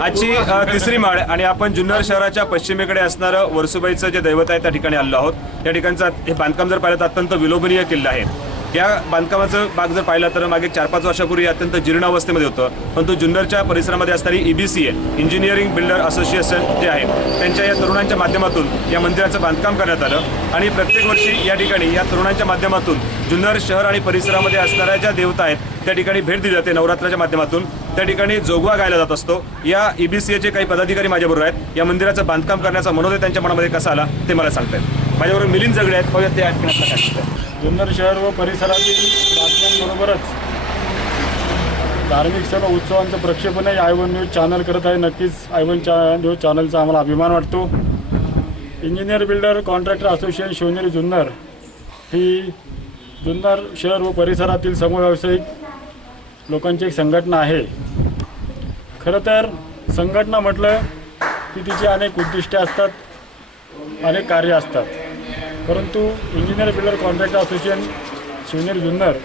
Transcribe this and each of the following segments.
आजची अ, तिसरी माळ आणि आपण जुन्नर शहराच्या पश्चिमेकडे असणारं वर्सुबाईचं जे दैवत आहे त्या ठिकाणी आलो आहोत. त्या ठिकाणचं हे बांधकाम जर पाहिलं तर अत्यंत विलोभनीय किल्ला आहे. या बांधकामाचं भाग जर पाहिलं तर मागे चार पाच वर्षापूर्वी अत्यंत जीर्ण अवस्थेमध्ये होतं. परंतु जुन्नरच्या परिसरामध्ये असणारी ईबीसी आहे इंजिनिअरिंग बिल्डर असोसिएशन जे आहे त्यांच्या या तरुणांच्या माध्यमातून या मंदिराचं बांधकाम करण्यात आलं. आणि प्रत्येक वर्षी या ठिकाणी या तरुणांच्या माध्यमातून जुन्नर शहर आणि परिसरामध्ये असणाऱ्या ज्या देवता आहेत त्या ठिकाणी भेट दिली जाते नवरात्राच्या माध्यमातून. त्या ठिकाणी जोगवा गायला जात असतो. या ईबीसीएचे काही पदाधिकारी माझ्याबरोबर आहेत. या मंदिराचं बांधकाम करण्याचा मनोदय त्यांच्या मनामध्ये कसा आला ते मला सांगतायत. माझ्याबरोबर मिलिंद जगडे आहेत. पाहूया ते या काय जुन्नर शहर व परिसरातील बातम्यांबरोबरच धार्मिक सर्व उत्सवांचं प्रक्षेपणही आय वन न्यूज चॅनल करत आहे. नक्कीच आय वन चा न्यूज चॅनलचा आम्हाला अभिमान वाटतो. Engineer builder contractor association Shivneri Junnar ही जुन्नर शहर व परिसरातील समव्यावसायिक लोकांची एक संघटना आहे. खरं तर संघटना म्हटलं की तिची अनेक उद्दिष्टे असतात अनेक कार्य असतात. परंतु engineer builder contractor association Shivneri Junnar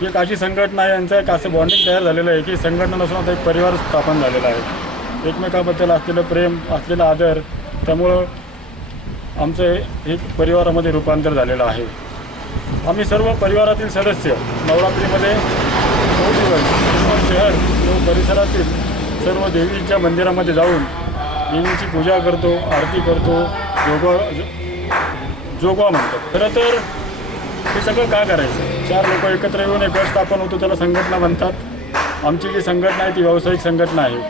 ही एक अशी संघटना आहे यांचं एक असं बॉन्डिंग तयार झालेलं आहे की संघटना नसून आता एक परिवार स्थापन झालेला आहे. एकमेकाबद्दल असलेलं प्रेम असलेला आदर त्यामुळं आमचं हे एक परिवारामध्ये रूपांतर झालेलं आहे. आम्ही सर्व परिवारातील सदस्य नवरात्रीमध्ये शहर व परिसरातील सर्व देवींच्या मंदिरामध्ये जाऊन देवीची पूजा करतो आरती करतो जोगवा जोगवा म्हणतो. खरं तर हे सगळं का करायचं? चार लोक एकत्र येऊन एक गट स्थापन होतो त्याला संघटना म्हणतात. आमची जी संघटना आहे ती व्यावसायिक संघटना आहे.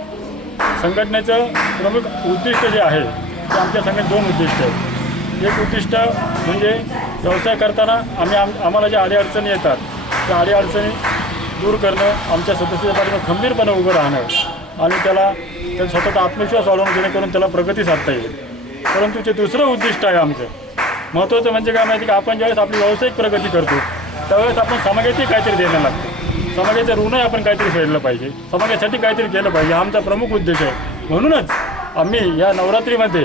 संघटनेचं प्रमुख उद्दिष्ट जे आहे ते आमच्या संघटनेत दोन उद्दिष्ट आहेत. एक उद्दिष्ट म्हणजे व्यवसाय करताना आम्ही आम आम्हाला ज्या अडीअडचणी येतात त्या अडीअडचणी दूर करणं आमच्या सदस्याच्या पाठीवर खंबीरपणे उभं राहणं आणि त्याला त्याचा स्वतःचा आत्मविश्वास वाढवून जेणेकरून त्याला प्रगती साधता येईल. परंतु जे दुसरं उद्दिष्ट आहे आमचं. महत्त्वाचं म्हणजे काय माहिती की? आपण ज्यावेळेस आपली व्यावसायिक प्रगती करतो त्यावेळेस आपण समाजाची काहीतरी देणं लागतं. समाजाचे ऋणही आपण काहीतरी फेडलं पाहिजे. समाजासाठी काहीतरी केलं पाहिजे. हा आमचा प्रमुख उद्देश आहे. म्हणूनच आम्ही या नवरात्रीमध्ये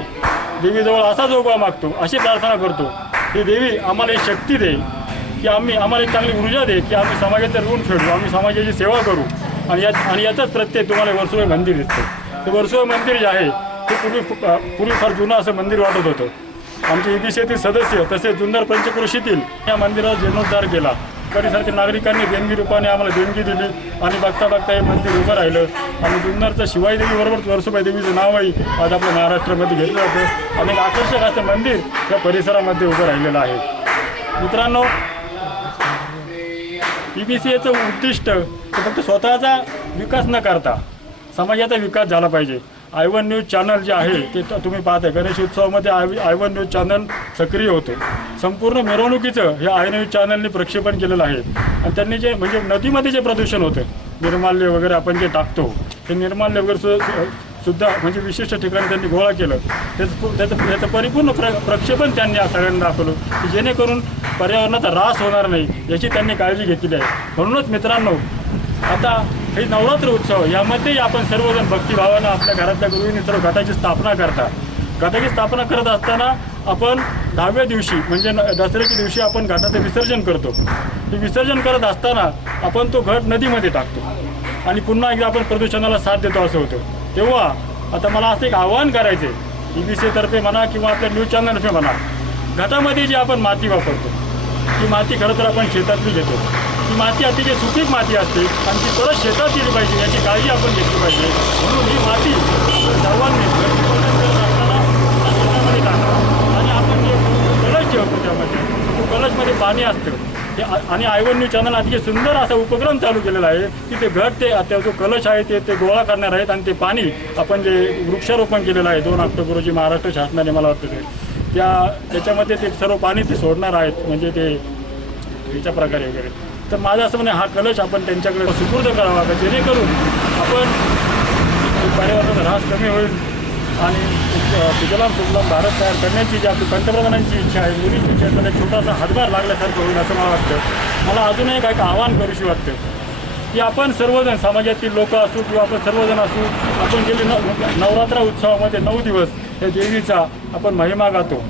देवीजवळ असा जोगवा मागतो अशी प्रार्थना करतो की देवी आम्हाला ही शक्ती दे. की आम्ही आम्हाला एक चांगली ऊर्जा दे की आम्ही समाजाचं ऋण फेडू आम्ही समाजाची सेवा करू. आणि या आणि याचाच प्रत्यय तुम्हाला वर्सोय मंदिर दिसतं ते वर्सोय मंदिर जे आहे ते पूर्वी पूर्वी फार जुनं असं मंदिर वाटत होतं. आमचे ईबीसीतील सदस्य तसेच जुन्नर पंचकृषीतील या मंदिरावर जीर्णोद्धार केला. परिसरातील नागरिकांनी देणगी रूपाने आम्हाला देणगी दिली आणि बघता बघता हे मंदिर उभं राहिलं. आणि जुन्नरचं शिवाई देवीबरोबर वर्सुबाई देवीचं नावही आज आपल्या महाराष्ट्रामध्ये घेतलं जातं आणि एक आकर्षक असं मंदिर या परिसरामध्ये उभं राहिलेलं आहे. मित्रांनो ई बी सी एचं उद्दिष्ट ते फक्त स्वतःचा विकास न करता समाजाचा विकास झाला पाहिजे. आय वन न्यूज चॅनल जे आहे ते तुम्ही तुम्ही आहे गणेश उत्सवामध्ये I I one news channel सक्रिय होते. संपूर्ण मिरवणुकीचं हे आय न्यूज चॅनलने प्रक्षेपण केलेलं आहे. आणि त्यांनी जे म्हणजे नदीमध्ये जे प्रदूषण होतं निर्माल्य वगैरे आपण जे टाकतो ते निर्माल्य वगैरे सुद्धा सुद्धा म्हणजे विशिष्ट ठिकाणी त्यांनी गोळा केलं. त्याचं त्याचं त्याचं परिपूर्ण प्र प्रक्षेपण त्यांनी सगळ्यांना दाखवलं की जेणेकरून पर्यावरणाचा ऱ्हास होणार नाही याची त्यांनी काळजी घेतलेली आहे. म्हणूनच मित्रांनो आता हे नवरात्र उत्सव यामध्ये आपण सर्वजण भक्तिभावानं आपल्या घरातल्या गुरुविनी सर्व घटाची स्थापना करतात घटाची स्थापना करत असताना आपण दहाव्या दिवशी म्हणजे न- दसऱ्याच्या दिवशी आपण घाटाचं विसर्जन करतो. ते विसर्जन करत असताना आपण तो घट नदीमध्ये टाकतो. आणि पुन्हा एकदा आपण प्रदूषणाला साथ देतो असं होतं. तेव्हा आता मला असं एक आवाहन करायचं आहे ई बी सीतर्फे म्हणा किंवा आपल्या न्यूज चॅनलतर्फे म्हणा घटामध्ये जी आपण माती वापरतो ती माती खरं तर आपण शेतातली घेतो. ती माती अतिशय सुपीक माती असते आणि ती परत शेतात गेली पाहिजे याची काळजी आपण घेतली पाहिजे. म्हणून ही माती सर्वांनी शेतामध्ये टाका. आणि आपण जे कलश ठेवतो त्यामध्ये तो कलशमध्ये पाणी असतं. आणि आयवन न्यूज चॅनल अतिशय सुंदर असा उपक्रम चालू केलेला आहे की ते घट ते त्या जो कलश आहे ते ते गोळा करणार आहेत आणि ते पाणी आपण जे वृक्षारोपण केलेलं आहे दोन ऑक्टोबर रोजी महाराष्ट्र शासनाने मला वाटतं ते. त्या त्याच्यामध्ये ते सर्व पाणी ते सोडणार आहेत म्हणजे ते याच्या प्रकारे वगैरे. तर माझं असं म्हणजे हा कलश आपण त्यांच्याकडे सुपूर्द करावा का जेणेकरून आपण पर्यावरणाचा ऱ्हास कमी होईल आणि सुजलाम सुजलाम भारत तयार करण्याची जी आपली पंतप्रधानांची इच्छा आहे मुलीची इच्छा आहे छोटासा हातभार लागल्यासारखं होईल असं मला वाटतं. मला अजूनही काय एक आव्हान करूशी वाटतं की आपण सर्वजण समाजातील लोक असू किंवा आपण सर्वजण असू आपण गेले न नवरात्र उत्सवामध्ये नऊ दिवस या देवीचा आपण महिमा गातो.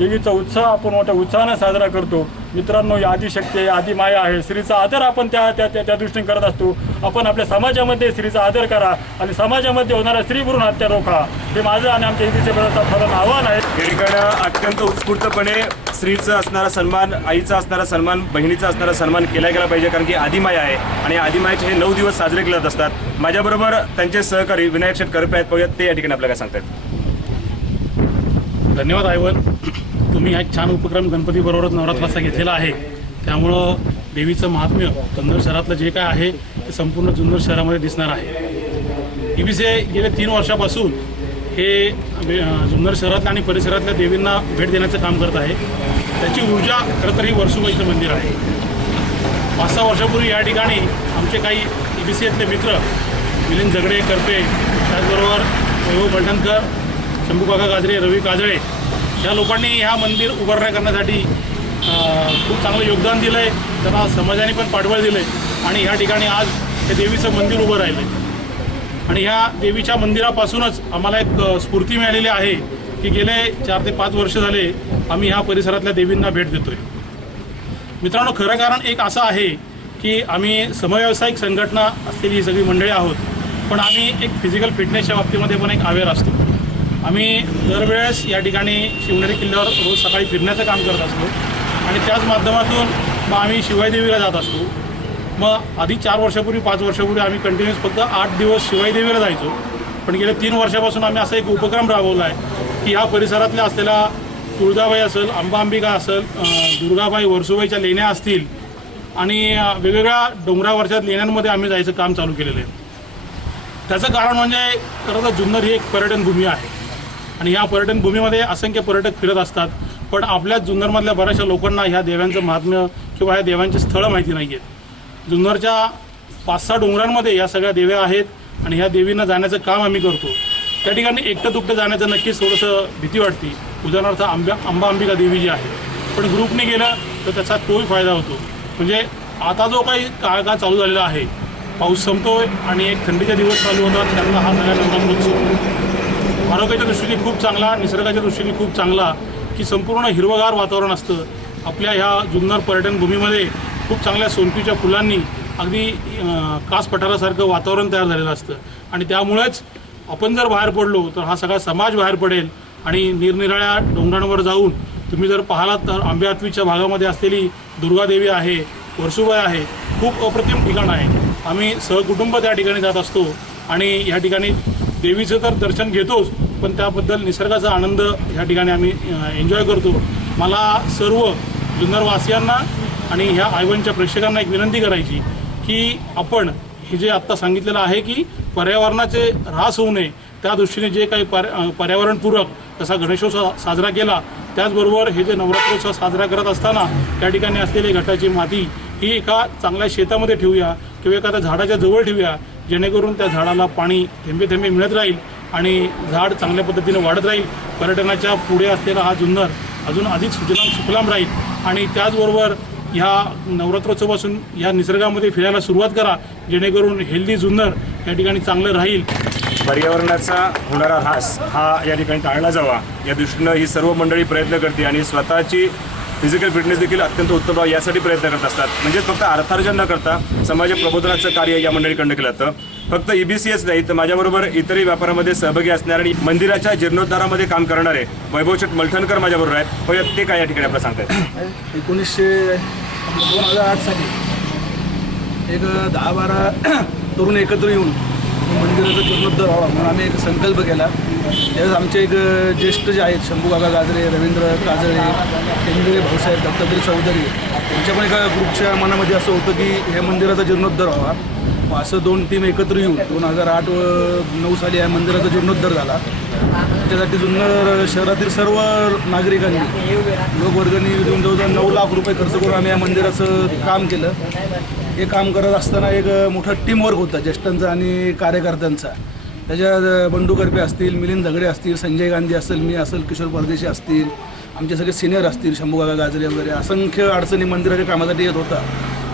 देवीचा उत्साह आपण मोठ्या उत्साहाने साजरा करतो. मित्रांनो ही आदिशक्ती आहे आदी माया आहे. स्त्रीचा आदर आपण त्या त्या त्या- त्या दृष्टीने करत असतो. आपण आपल्या समाजामध्ये स्त्रीचा आदर करा आणि समाजामध्ये होणाऱ्या स्त्री भ्रूण हत्या रोखा. हे माझं आणि आमच्या हिंदीचे प्रशासन आव्हान आहे. या ठिकाणी अत्यंत उत्स्फूर्तपणे स्त्रीचा असणारा सन्मान आईचा असणारा सन्मान बहिणीचा असणारा सन्मान केला गेला पाहिजे कारण की आदिमाया आहे आणि आदिमायाचे हे नऊ दिवस साजरे केले जात असतात. माझ्याबरोबर त्यांचे सहकारी विनायक शेट करपे आहेत पाहूयात ते या ठिकाणी आपल्याला काय सांगतात धन्यवाद आयवन. तुम्ही हा एक छान उपक्रम गणपतीबरोबरच नवरात्राचा घेतलेला आहे. त्यामुळं देवीचं महात्म्य कन्नड शहरातलं जे काय आहे ते संपूर्ण जुन्नर शहरामध्ये दिसणार आहे. ई बी सी गेल्या तीन वर्षापासून हे जुन्नर शहरातल्या आणि परिसरातल्या देवींना भेट देण्याचं काम करत आहे. त्याची ऊर्जा खरं तर ही वर्सुबाईचं मंदिर आहे. पाच सहा वर्षापूर्वी या ठिकाणी आमचे काही ई बी सी मित्र मिलिंद झगडे करपे त्याचबरोबर वैभव बलटणकर शंभूकाका गाजरे रवी काजळे या लोकांनी ह्या मंदिर उभारण्या करण्यासाठी खूप चांगलं योगदान दिलं आहे त्यांना समाजाने पण पाठबळ दिलं आहे आणि ह्या ठिकाणी आज हे देवीचं मंदिर उभं राहिलं आहे आणि ह्या देवीच्या मंदिरापासूनच आम्हाला एक स्फूर्ती मिळालेली आहे की गेले चार ते पाच वर्ष झाले आम्ही ह्या परिसरातल्या देवींना भेट देतोय. मित्रांनो खरं कारण एक असं आहे की आम्ही समव्यावसायिक संघटना असलेली ही सगळी मंडळी आहोत पण आम्ही एक फिजिकल फिटनेसच्या बाबतीमध्ये पण एक अवेअर असतो. आम्ही दरवेळेस या ठिकाणी शिवनेरी किल्ल्यावर रोज सकाळी फिरण्याचं काम करत असतो. आणि त्याच माध्यमातून मग आम्ही शिवाईदेवीला जात असतो. मग आधी चार वर्षापूर्वी पाच वर्षापूर्वी आम्ही कंटिन्युअस फक्त आठ दिवस शिवाईदेवीला जायचो. पण गेल्या तीन वर्षापासून आम्ही असा एक उपक्रम राबवला आहे की ह्या परिसरातल्या असलेल्या तुळजाबाई असेल अंबा अंबिका असेल दुर्गाबाई वरसुबाईच्या लेण्या असतील आणि वेगवेगळ्या डोंगरावरच्या लेण्यांमध्ये आम्ही जायचं काम चालू केलेलं आहे. त्याचं कारण म्हणजे खरं तर जुन्नर ही एक पर्यटनभूमी आहे. आणि या पर्यटनभूमीमध्ये असंख्य पर्यटक फिरत असतात. पण आपल्या जुन्नरमधल्या बऱ्याचशा लोकांना ह्या देव्यांचं महात्म्य किंवा ह्या देवांची स्थळं माहिती नाही आहेत जुन्नरच्या पाच सहा डोंगरांमध्ये या सगळ्या देव्या आहेत आणि ह्या देवींना जाण्याचं काम आम्ही करतो. त्या ठिकाणी एकटं दुकटं जाण्याचं नक्कीच थोडंसं भीती वाटते. उदाहरणार्थ आंब्या अंबा अंबिका देवी जी आहे. पण ग्रुपने गेलं तर त्याचा तोही फायदा होतो. म्हणजे आता जो काही काळ का चालू झालेला आहे पाऊस संपतोय आणि एक थंडीचे दिवस चालू होतात त्यांना हा नव्या नवरात्रोत्सव आरोग्याच्या दृष्टीने खूप चांगला निसर्गाच्या दृष्टीने खूप चांगला की संपूर्ण हिरवगार वातावरण असतं. आपल्या ह्या जुन्नर पर्यटनभूमीमध्ये खूप चांगल्या सोनकीच्या फुलांनी अगदी कास पठारासारखं वातावरण तयार झालेलं असतं. आणि त्यामुळेच आपण जर बाहेर पडलो तर हा सगळा समाज बाहेर पडेल. आणि निरनिराळ्या डोंगरांवर जाऊन तुम्ही जर पाहिलात तर आंबेहातवीच्या भागामध्ये असलेली दुर्गादेवी आहे वर्सुबाई आहे खूप अप्रतिम ठिकाण आहे. आम्ही सहकुटुंब त्या ठिकाणी जात असतो. आणि या ठिकाणी देवीचं तर दर्शन घेतोच पण त्याबद्दल निसर्गाचा आनंद ह्या ठिकाणी आम्ही एन्जॉय करतो. मला सर्व जुन्नरवासियांना आणि ह्या आयवनच्या प्रेक्षकांना एक विनंती करायची की आपण हे जे आत्ता सांगितलेलं आहे की पर्यावरणाचे ऱ्हास होऊ नये त्या दृष्टीने जे काही पर्या पर्यावरणपूरक जसा गणेशोत्सव साजरा केला त्याचबरोबर हे जे नवरात्रोत्सव साजरा करत असताना त्या ठिकाणी असलेली घटाची माती ही एका चांगल्या शेतामध्ये ठेवूया किंवा एखाद्या झाडाच्या जवळ ठेवूया. जेणेकरून त्या झाडाला पाणी थेंबे थेंबे मिळत राहील आणि झाड चांगल्या पद्धतीने वाढत राहील. पर्यटनाच्या पुढे असलेला हा जुन्नर अजून अधिक सुजलाम सुफलाम राहील. आणि त्याचबरोबर ह्या नवरात्रोत्सवापासून या निसर्गामध्ये फिरायला सुरुवात करा. जेणेकरून हेल्दी जुन्नर या ठिकाणी चांगलं राहील. पर्यावरणाचा होणारा ऱ्हास हा या ठिकाणी टाळला जावा. या दृष्टीनं ही सर्व मंडळी प्रयत्न करते आणि स्वतःची फिजिकल फिटनेस देखील अत्यंत उत्तम व्हावी यासाठी प्रयत्न करत असतात. म्हणजे फक्त अर्थार्जन न करता समाज प्रबोधनाचं कार्य या मंडळीकडनं केलं जातं. फक्त E ईबीसीएस नाही तर माझ्याबरोबर इतरही व्यापारामध्ये सहभागी असणारे आणि मंदिराच्या जीर्णोद्धारामध्ये काम करणारे वैभवशेठ मलठणकर माझ्याबरोबर आहेत. हो, पण ते काय या ठिकाणी आपल्याला सांगतात एकोणीसशे दोन हजार आठ साली एक दहा बारा तरुण एकत्र येऊन मंदिराचा जीर्णोद्धार व्हावा म्हणून आम्ही एक संकल्प केला. त्यावेळेस आमचे एक ज्येष्ठ जे आहेत शंभूकाका गाजरे रवींद्र काजळे केंद्रे भाऊसाहेब दत्तात्रय चौधरी यांच्या पण एका ग्रुपच्या मनामध्ये असं होतं की ह्या मंदिराचा जीर्णोद्धार व्हावा. असं दोन टीम एकत्र येऊन दोन हजार आठ व नऊ साली या मंदिराचा जीर्णोद्धार झाला. त्यासाठी जुन्नर शहरातील सर्व नागरिकांनी लोकवर्गणी दोन जवळजवळ नऊ लाख रुपये खर्च करून आम्ही या मंदिराचं काम केलं. हे काम करत असताना एक मोठा टीमवर्क होता ज्येष्ठांचा आणि कार्यकर्त्यांचा. त्याच्यात बंडू करपे असतील मिलिंद झगडे असतील संजय गांधी असेल मी असेल किशोर परदेशी असतील आमचे सगळे सिनियर असतील शंभूकाका गाजरे वगैरे असंख्य अडचणी मंदिराच्या कामासाठी येत होता.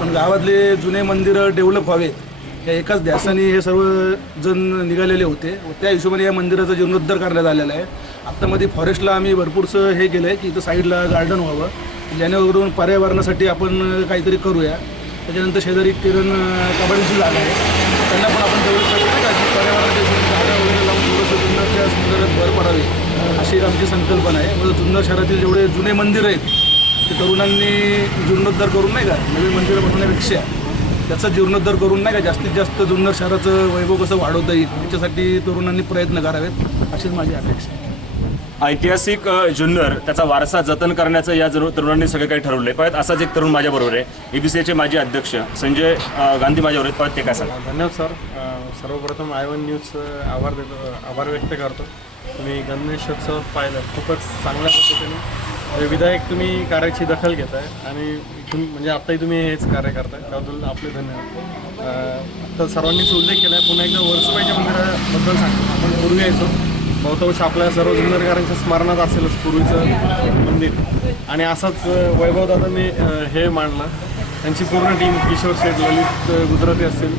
पण गावातले जुने मंदिरं डेव्हलप व्हावेत या एकाच ध्यासाने हे सर्व जण निघालेले होते. त्या हिशोबाने या मंदिराचा जीर्णोद्धार करण्यात आलेला आहे. आत्तामध्ये फॉरेस्टला आम्ही भरपूरसं हे केलं आहे की इथं साईडला गार्डन व्हावं. जेणेकरून पर्यावरणासाठी आपण काहीतरी करूया. त्याच्यानंतर शेजारी किरण कबड्डीची जागा आहे. त्यांना पण आपण तेवढीसाठी नाही पर्यावरणाच्या झाडं वगैरे लावून थोडंसं जुन्नरच्या सुंदरत भर पडावी अशी एक आमची संकल्पना आहे. मग जुन्नर शहरातील जेवढे जुने मंदिर आहेत ते तरुणांनी जीर्णोद्धार करून नाही का नवीन मंदिरं बनवण्यापेक्षा त्याचा जीर्णोद्धार करून नाही का जास्तीत जास्त जुन्नर शहराचं वैभव कसं वाढवता येईल याच्यासाठी तरुणांनी प्रयत्न करावेत अशीच माझी अपेक्षा आहे. ऐतिहासिक जुन्नर त्याचा वारसा जतन करण्याचं या जरू- तरुणांनी सगळं काही ठरवलंय. परत असाच एक तरुण माझ्याबरोबर आहे. एबीसीचे माजी अध्यक्ष संजय गांधी माझ्याबरोबर आहेत. परत ते काय सांगा धन्यवाद सर. सर्वप्रथम आय वन न्यूज आभार देतो आभार व्यक्त करतो. तुम्ही गणेशोत्सव पाहिलं खूपच चांगल्या पद्धतीने. म्हणजे विधायक तुम्ही कार्याची दखल घेत आहे आणि इथून म्हणजे आत्ताही तुम्ही हेच कार्य करताय. त्याबद्दल आपले धन्यवाद. तर आता सर्वांनीच उल्लेख केला आहे पुन्हा एकदा वर्सुबाईच्या मंदिराबद्दल सांगतो. आपण पूर्वी यायचो. बहुतांश आपल्या सर्व जुन्नरकरांच्या स्मरणात असेलच पूर्वीचं मंदिर. आणि असाच वैभवदादांनी हे मांडलं. त्यांची पूर्ण टीम किशोर शेठ ललित गुजराती असतील.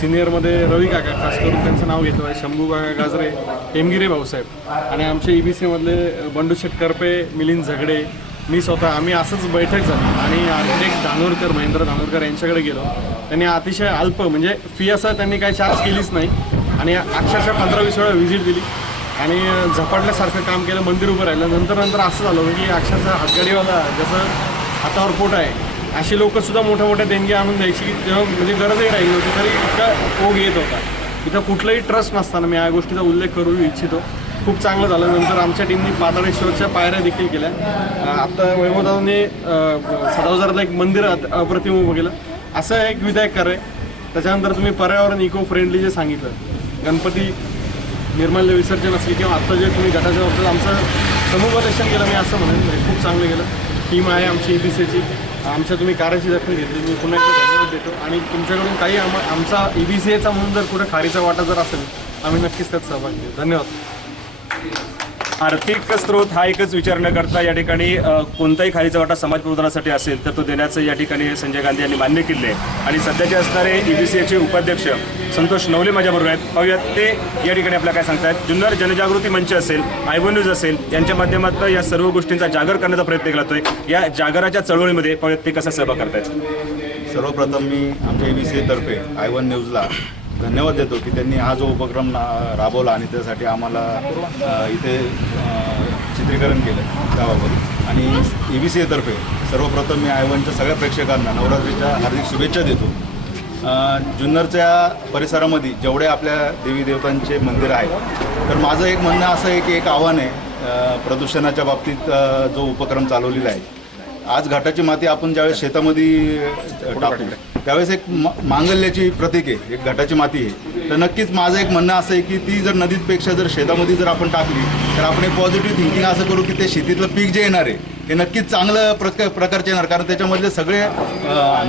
सिनियरमध्ये रवी काका खास करून त्यांचं नाव घेतो आहे शंभू काका गाजरे हेमगिरे भाऊसाहेब आणि आमचे ई बी सीमधले बंडू शेटकरपे मिलिंद झगडे मी स्वतः आम्ही असंच बैठक झाली आणि आर्किटेक्ट धानोरकर महेंद्र धानोरकर यांच्याकडे गेलो. त्यांनी अतिशय अल्प म्हणजे फी असं त्यांनी काही चार्ज केलीच नाही आणि अक्षरशः पंधरा वीस वेळा व्हिजिट दिली. आणि झपाटल्यासारखं काम केलं मंदिर उभं राहिलं. नंतर नंतर असं झालं की अक्षरशः हातगाडीवाला जसं हातावर पोट आहे अशी लोकसुद्धा मोठ्या मोठ्या देणगी आणून द्यायची की म्हणजे गरजही राहिली होती तरी इतका ओघ येत होता. इथं कुठलाही ट्रस्ट नसताना मी या गोष्टीचा उल्लेख करू इच्छितो. खूप चांगलं झालं. नंतर आमच्या टीमनी पाताळेश्वरच्या पायऱ्या देखील केल्या. आत्ता आता वैभवदादांनी सदावजारातलं एक मंदिर अप्रतिम उभं केलं. असं एक विधायक कार्य त्याच्यानंतर तुम्ही पर्यावरण इको फ्रेंडली जे सांगितलं गणपती निर्माल्य विसर्जन असेल किंवा आत्ता जे तुम्ही गटाच्या बाबतीत आमचं समुपदेशन केलं मी असं म्हणेन. म्हणजे खूप चांगलं केलं. टीम आहे आमची ई बी सीची आमच्या तुम्ही कार्याची दखल घेतली मी पुन्हा एकदा धन्यवाद देतो. आणि तुमच्याकडून काही आम आमचा ई बी सी एचा म्हणून जर कुठे खारीचा वाटा जर असेल आम्ही नक्कीच त्यात सहभाग घेऊ धन्यवाद. आर्थिक स्रोत हा एकच विचार न करता या ठिकाणी कोणताही खालीचा वाटा समाज प्रबोधनासाठी असेल तर तो देण्याचं या ठिकाणी संजय गांधी यांनी मान्य केले आहे. आणि सध्याचे असणारे ईबीसीचे उपाध्यक्ष संतोष नवले माझ्याबरोबर आहेत. पाहूयात ते या ठिकाणी आपल्याला काय सांगतायत. जुन्नर जनजागृती मंच असेल आयवन न्यूज असेल यांच्या माध्यमातून या सर्व गोष्टींचा जागर करण्याचा प्रयत्न केला जातोय. या जागराच्या चळवळीमध्ये पाहूयात ते कसा सहभाग करतायत. सर्वप्रथम मी आमच्या ए आयवन सी तर्फे आय वन न्यूजला धन्यवाद देतो की त्यांनी हा जो उपक्रम ना- राबवला आणि त्यासाठी आम्हाला इथे चित्रीकरण केलं त्याबाबत. आणि ए बी सीतर्फे सर्वप्रथम मी आयवनच्या सगळ्या प्रेक्षकांना नवरात्रीच्या हार्दिक शुभेच्छा देतो. जुन्नरच्या परिसरामध्ये जेवढे आपल्या देवी देवतांचे मंदिर आहेत तर माझं एक म्हणणं असं आहे की एक आव्हान आहे प्रदूषणाच्या बाबतीत जो उपक्रम चालवलेला आहे. आज घाटाची माती आपण ज्यावेळेस शेतामध्ये टाकतो त्यावेळेस एक मांगल्याची प्रतीक आहे एक घाटाची माती आहे. तर नक्कीच माझं एक म्हणणं असं आहे की ती जर नदीपेक्षा जर शेतामध्ये जर आपण टाकली तर आपण एक पॉझिटिव्ह थिंकिंग असं करू की ते शेतीतलं पीक जे येणार आहे हे नक्कीच चांगलं प्रक प्रकारचे येणार. कारण त्याच्यामधले सगळे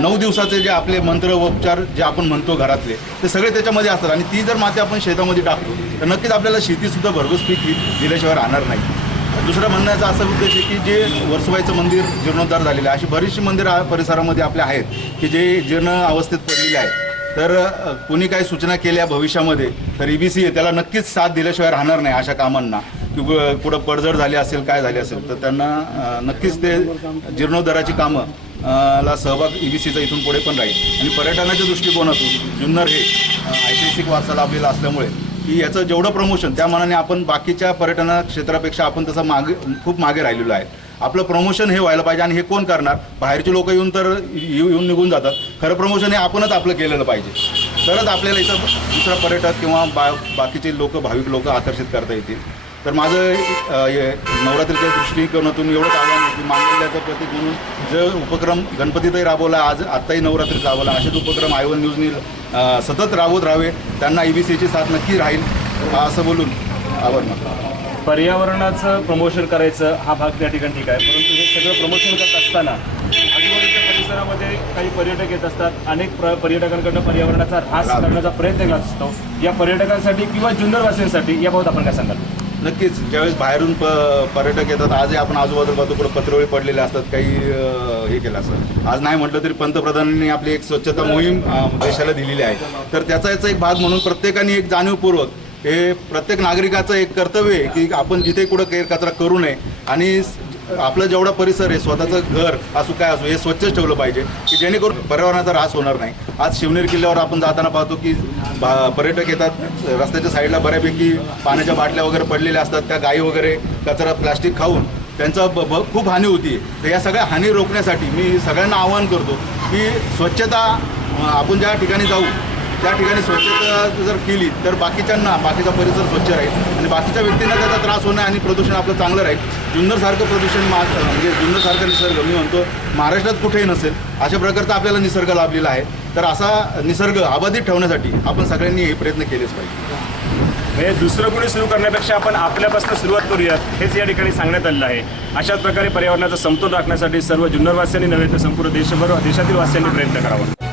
नऊ दिवसाचे जे आपले मंत्र उपचार जे आपण म्हणतो घरातले ते सगळे त्याच्यामध्ये असतात. आणि ती जर माती आपण शेतामध्ये टाकतो तर नक्कीच आपल्याला शेतीसुद्धा भरघोस पीक दिल्याशिवाय राहणार नाही. दुसरं म्हणण्याचा असा उद्देश आहे की जे वर्सवाईचं मंदिर जीर्णोद्धार झालेलं आहे अशी बरीचशी मंदिरं परिसरामध्ये आपल्या आहेत की जे जीर्ण अवस्थेत पडलेली आहे तर कोणी काही सूचना केल्या भविष्यामध्ये तर ई बी सी त्याला नक्कीच साथ दिल्याशिवाय राहणार नाही अशा कामांना. की कुठं पडझड झाली असेल काय झाली असेल तर त्यांना नक्कीच ते जीर्णोद्धाराची कामं ला सहभाग ई बी सीचा इथून पुढे पण राहील. आणि पर्यटनाच्या दृष्टिकोनातून जुन्नर हे ऐतिहासिक वारसा लाभलेला असल्यामुळे की याचं जेवढं प्रमोशन त्या मानाने आपण बाकीच्या पर्यटन क्षेत्रापेक्षा आपण तसं मागे खूप मागे राहिलेलो आहे. आपलं प्रमोशन हे व्हायला पाहिजे आणि हे कोण करणार? बाहेरचे लोक येऊन तर येऊ- येऊन निघून जातात. खरं प्रमोशन हे आपणच आपलं केलेलं पाहिजे. तरच आपल्याला इथं दुसरा पर्यटक किंवा बा बाकीचे लोक भाविक लोक आकर्षित करता येतील. तर माझं नवरात्रीच्या दृष्टिकोनातून एवढंच आव्हान आहे की मांगल्याचं प्रतीक म्हणून जे उपक्रम गणपतीतही राबवला आज आत्ताही नवरात्रीत राबवला असेच उपक्रम आयवन न्यूजनी सतत राबवत राहावे त्यांना ई बी सीची साथ नक्की राहील असं बोलून आवडणार पर्यावरणाचं प्रमोशन करायचं हा भाग त्या ठिकाणी ठीक आहे. परंतु हे सगळं प्रमोशन करत असताना आजूबाजूच्या परिसरामध्ये काही पर्यटक येत असतात अनेक प्र पर्यटकांकडनं पर्यावरणाचा ऱ्हास करण्याचा प्रयत्न केला असतो. या पर्यटकांसाठी किंवा जुन्नरवासियांसाठी याबाबत आपण काय सांगाल? नक्कीच. ज्यावेळेस बाहेरून प पर्यटक येतात आजही आपण आजूबाजूला पाहतो कुठं पत्रवळी पडलेले असतात काही हे केलं असतं. आज नाही म्हटलं तरी पंतप्रधानांनी आपली एक स्वच्छता मोहीम देशाला दिलेली आहे. तर त्याचा याचा एक भाग म्हणून प्रत्येकाने एक जाणीवपूर्वक हे प्रत्येक नागरिकाचं एक कर्तव्य आहे की आपण जिथे कुठं केर कचरा करू नये आणि स- आपलं जेवढा परिसर आहे स्वतःचं घर असू काय असू हे स्वच्छच ठेवलं पाहिजे की जेणेकरून पर्यावरणाचा ऱ्हास होणार नाही. आज शिवनेर किल्ल्यावर आपण जाताना पाहतो की पर्यटक येतात रस्त्याच्या साईडला बऱ्यापैकी पाण्याच्या बाटल्या वगैरे पडलेल्या असतात त्या गायी वगैरे कचरा प्लास्टिक खाऊन त्यांचा ब ब- खूप हानी होती तर या सगळ्या हानी रोखण्यासाठी मी सगळ्यांना आवाहन करतो की स्वच्छता आपण ज्या ठिकाणी जाऊ त्या ठिकाणी स्वच्छता जर केली तर बाकीच्यांना बाकीचा परिसर स्वच्छ राहील. आणि बाकीच्या व्यक्तींना त्याचा त्रास होणार आणि प्रदूषण आपलं चांगलं राहील. जुन्नरसारखं प्रदूषण मा म्हणजे जुन्नरसारखं निसर्ग मी म्हणतो महाराष्ट्रात कुठेही नसेल अशा प्रकारचा आपल्याला निसर्ग लाभलेला आहे. तर असा निसर्ग अबाधित ठेवण्यासाठी आपण सगळ्यांनी हे प्रयत्न केलेच पाहिजे. म्हणजे दुसरं कोणी सुरू करण्यापेक्षा आपण आपल्यापासून सुरुवात करूयात हेच या ठिकाणी सांगण्यात आलेलं आहे. अशाच प्रकारे पर्यावरणाचा समतोल राखण्यासाठी सर्व जुन्नरवासियांनी नव्हे तर संपूर्ण देशभर देशातील वासियांनी प्रयत्न करावा.